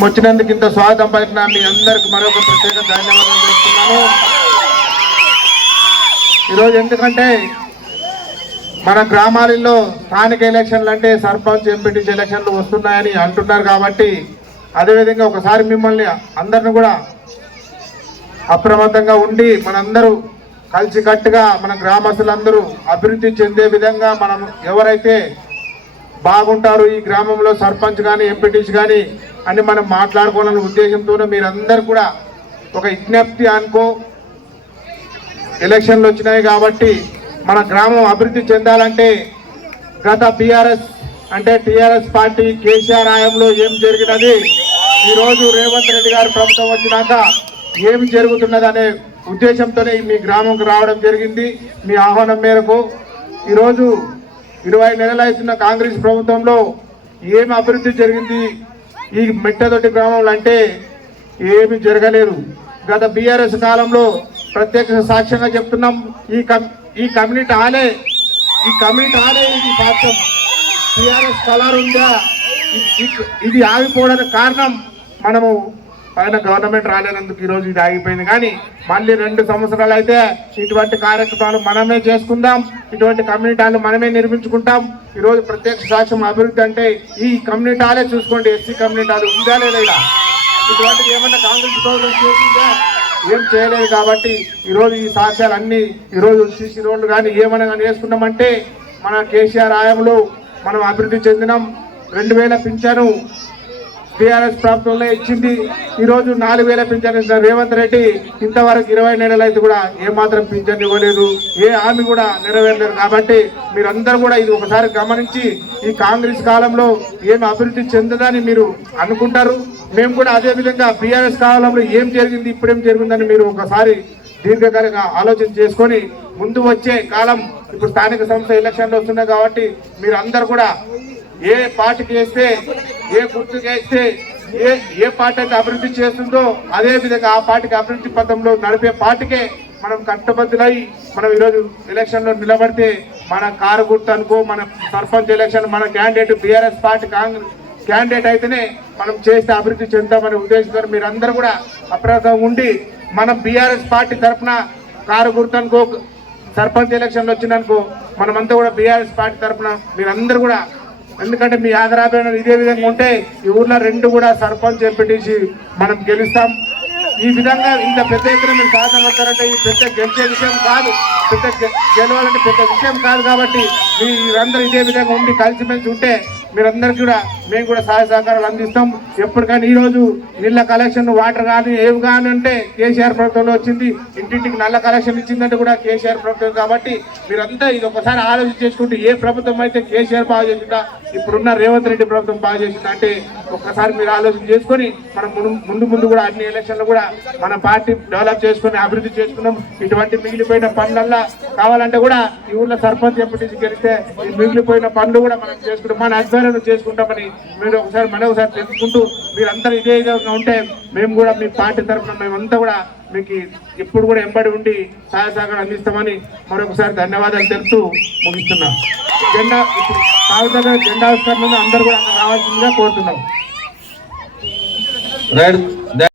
వచ్చినందుకు ఇంత స్వాగతం పలికిన మీ అందరికి మరొక ప్రత్యేక ధన్యవాదాలు చేస్తున్నాను ఈరోజు ఎందుకంటే మన గ్రామాలలో స్థానిక ఎలక్షన్లు అంటే సర్పంచ్ ఎంపీటీసీ ఎలక్షన్లు వస్తున్నాయని అంటున్నారు కాబట్టి అదేవిధంగా ఒకసారి మిమ్మల్ని అందరిని కూడా అప్రమత్తంగా ఉండి మనందరూ కలిసికట్టుగా మన గ్రామస్తులందరూ అభివృద్ధి చెందే విధంగా మనం ఎవరైతే బాగుంటారు ఈ గ్రామంలో సర్పంచ్ కానీ ఎంపీటీస్ కానీ అని మనం మాట్లాడుకోవాలనే ఉద్దేశంతోనే మీరందరూ కూడా ఒక విజ్ఞప్తి అనుకో ఎలక్షన్లు వచ్చినాయి కాబట్టి మన గ్రామం అభివృద్ధి చెందాలంటే గత బీఆర్ఎస్ అంటే టీఆర్ఎస్ పార్టీ కేసీఆర్ హయాంలో ఏం జరిగినది? ఈరోజు రేవంత్ రెడ్డి గారు ప్రభుత్వం వచ్చినాక ఏం జరుగుతున్నది అనే ఉద్దేశంతోనే మీ గ్రామంకు రావడం జరిగింది. మీ ఆహ్వానం మేరకు ఈరోజు ఇరవై నెలలు అవుతున్న కాంగ్రెస్ ప్రభుత్వంలో ఏం అభివృద్ధి జరిగింది? ఈ మిట్టదొడ్డి గ్రామంలో అంటే ఏమి జరగలేదు. గత బీఆర్ఎస్ కాలంలో ప్రత్యక్ష సాక్ష్యంగా చెప్తున్నాం ఈ కమ్ ఈ కమ్యూనిటీ హాలే ఈ కమ్యూనిటీ హాలే ఇది సాక్ష్యం టీఆర్ఎస్ కలర్ ఉందా? ఇది ఆగిపోవడానికి కారణం మనము పైన గవర్నమెంట్ రాలేనందుకు ఈరోజు ఇది ఆగిపోయింది. కానీ మళ్ళీ రెండు సంవత్సరాలు అయితే ఇటువంటి కార్యక్రమాలు మనమే చేసుకుందాం. ఇటువంటి కమ్యూనిటీ మనమే నిర్మించుకుంటాం. ఈరోజు ప్రత్యక్ష సాక్ష్యం అభివృద్ధి అంటే ఈ కమ్యూనిటాలే చూసుకోండి. ఎస్సీ కమ్యూనిటీ ఉందా లేదా ఇలా? ఇటువంటిది ఏమన్నా కాంగ్రెస్ ప్రభుత్వం చేసిందా? ఏం చేయలేదు కాబట్టి ఈరోజు ఈ సాక్ష్యాలు అన్ని ఈరోజు సీసీ రోడ్లు కానీ ఏమైనా కానీ వేసుకున్నామంటే మన కేసీఆర్ ఆయంలో మనం అభివృద్ధి చెందినాం. రెండు వేల పింఛను బీఆర్ఎస్ ప్రభుత్వంలో ఇచ్చింది ఈరోజు నాలుగు వేల పింఛన్ ఇచ్చిన రేవంత్ రెడ్డి ఇంతవరకు ఇరవై నెలలు అయితే కూడా ఏమాత్రం పింఛన్ ఇవ్వలేదు ఏ హామీ కూడా నెరవేరలేదు కాబట్టి మీరందరూ కూడా ఇది ఒకసారి గమనించి ఈ కాంగ్రెస్ కాలంలో ఏం అభివృద్ధి చెందదని మీరు అనుకుంటారు. మేము కూడా అదేవిధంగా బీఆర్ఎస్ కాలంలో ఏం జరిగింది ఇప్పుడేం జరిగిందని మీరు ఒకసారి దీర్ఘకాలంగా ఆలోచన చేసుకొని ముందు వచ్చే కాలం ఇప్పుడు స్థానిక సంస్థ ఎలక్షన్లు వస్తున్నాయి కాబట్టి మీరు అందరు కూడా ఏ పార్టీకి వేస్తే ఏ గుర్తుకి వేస్తే ఏ ఏ పార్టీ అయితే అభివృద్ధి చేస్తుందో అదే విధంగా ఆ పార్టీకి అభివృద్ధి పథంలో నడిపే పార్టీకే మనం కట్టబద్దులై మనం ఈరోజు ఎలక్షన్లో నిలబడితే మన కారు గుర్తు అనుకో మన సర్పంచ్ ఎలక్షన్ మన candidate BRS party Congress candidate అయితేనే మనం చేస్తే అభివృద్ధి చెందామనే ఉద్దేశంతో మీరందరూ కూడా అప్రమత్తంగా ఉండి మనం బీఆర్ఎస్ పార్టీ తరఫున కారు గుర్తు అనుకో సర్పంచ్ ఎలక్షన్లు వచ్చిందనుకో మనమంతా కూడా బీఆర్ఎస్ పార్టీ తరఫున మీరందరూ కూడా ఎందుకంటే మీ ఆదరాభ్యం ఇదే విధంగా ఉంటే ఈ ఊర్లో రెండు కూడా సర్పంచ్ ఎంపీటీసీ మనం గెలుస్తాం. ఈ విధంగా ఇంత పెద్ద ఎత్తున మీరు సాధనపడతారంటే ఈ పెద్ద గెలిచే విషయం కాదు. పెద్ద గెలవాలంటే పెద్ద విషయం కాదు కాబట్టి మీరందరూ ఇదే విధంగా ఉండి కలిసిమెలిసి ఉంటే మీరందరికీ కూడా మేము కూడా సహాయ సహకారాలు అందిస్తాం. ఎప్పటికైనా ఈరోజు నీళ్ళ కలెక్షన్ వాటర్ కానీ ఏవి కానీ అంటే కేసీఆర్ ప్రభుత్వంలో వచ్చింది. ఇంటింటికి నల్ల కలెక్షన్ ఇచ్చిందంటే కూడా కేసీఆర్ ప్రభుత్వం కాబట్టి మీరంతా ఇది ఒకసారి ఆలోచన చేసుకుంటే ఏ ప్రభుత్వం అయితే కేసీఆర్ బాగా చేసిందా ఇప్పుడున్న రేవంత్ రెడ్డి ప్రభుత్వం బాగా చేసిందా అంటే ఒక్కసారి మీరు ఆలోచన చేసుకొని మనం ముందు- ముందు ముందు కూడా అన్ని ఎలక్షన్లు కూడా మన పార్టీ డెవలప్ చేసుకుని అభివృద్ధి చేసుకున్నాం. ఇటువంటి మిగిలిపోయిన పనులల్లా కావాలంటే కూడా ఈ ఊళ్ళో సర్పంచ్ ఎంపీటీసీ గెలిస్తే ఈ మిగిలిపోయిన పనులు కూడా మనం చేసుకుంటాం. మన ఆధ్వర్యంలో చేసుకుంటామని మీరు ఒకసారి మరొకసారి ఒకసారి తెలుసుకుంటూ మీరందరూ ఇదే విధంగా ఉంటే మేము కూడా మీ పార్టీ తరఫున మేమంతా కూడా మీకు ఎప్పుడు కూడా ఎంబడి ఉండి సహాయ సహకారం అందిస్తామని మరొకసారి ధన్యవాదాలు తెలుపుతూ ముగిస్తున్నాం. జెండా ఇప్పుడు జెండా ఆవిష్కరణ అందరూ కూడా రావాల్సిందిగా కోరుతున్నాం. రైట్.